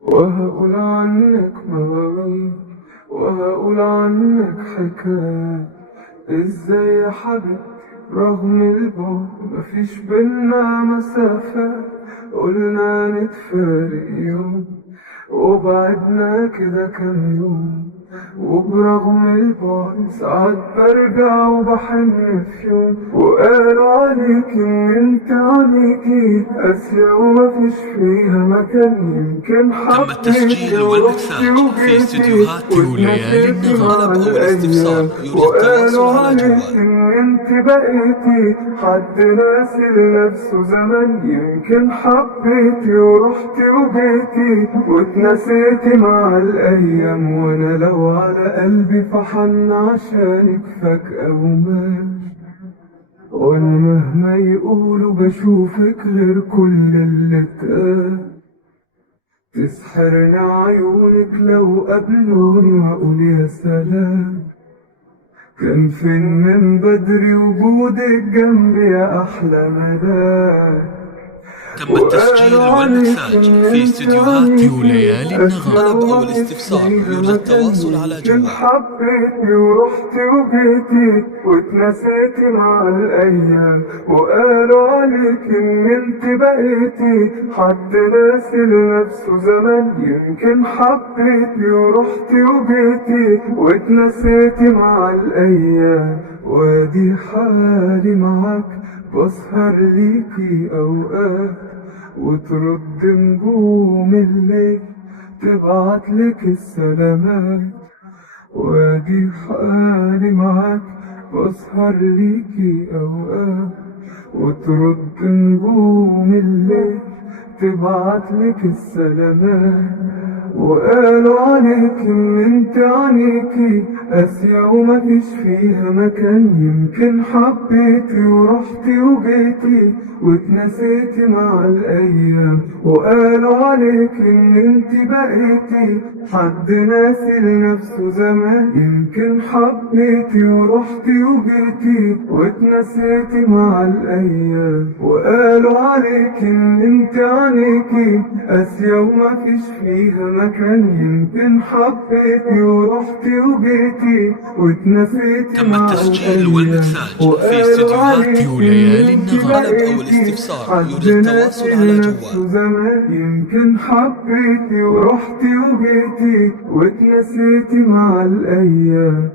وهقول عنك مواويل، وهقول عنك حكايات. ازاي يا حبيبتي رغم البعد مفيش بينا مسافات؟ قلنا نتفارق يوم وبعدنا كده كام يوم، وبرغم البعد ساعات برجع وبحن في يوم. وقالوا عليك ان انت عليكي قاسية ومفيش فيها مكان. يمكن تم التسجيل حبيتي ورحتي والمكساج في وجيتي استديوهات واتنسيتي طلب مع أو الاستفسار الايام. يرجى التواصل وقالوا على عليك جوال ان انت بقيتي حد ناسي لنفسه زمان. يمكن حبيتي ورحتي وجيتي واتنسيتي مع الايام. وانا لو على قلبي فحن عشانك فجأة ومات. وانا مهما يقولوا بشوفك غير كل اللي اتقال. تسحرني عيونك لو قابلوني واقول يا سلام. كان فين من بدري وجودك جنبي يا احلى ملاك. تم التسجيل والمكساج في استديوهات ليالي النغم. طلب أو النغم. الاستفسار يرجى التواصل على يمكن جوال حبيتي ورحتي وجيتي واتنسيتي مع الايام. وقالوا عليك ان انت بقيتي حد ناسي لنفسه زمان. يمكن حبيتي ورحتي وجيتي واتنسيتي مع الايام. وادي حالي معاك بسهر ليكي اوقات وترد نجوم الليل تبعتلك السلامات. وادي حالي معاك بسهر ليكي اوقات وترد نجوم الليل تبعتلك السلامات. وقالوا عليك ان انت عليكي قاسية ومفيش فيها مكان. يمكن حبيتي ورحتي وجيتي واتنسيتي مع الايام. وقالوا عليك ان انت بقيتي حد ناسي لنفسه زمان. يمكن حبيتي ورحتي وجيتي واتنسيتي مع الايام. وقالوا عليك ان انت عليكي قاسية ومفيش فيها مكان. يمكن حبيتي ورحتي وجيتي واتنسيتي تم مع التسجيل الايام. والمكساج في وقالوا استديوهات عليك ليالي ان انت النغم. طلب أو بقيتي الاستفسار حد يرجى التواصل ناسي على لنفسه جوال زمان. يمكن حبيتي ورحتي وجيتي واتنسيتي مع الايام.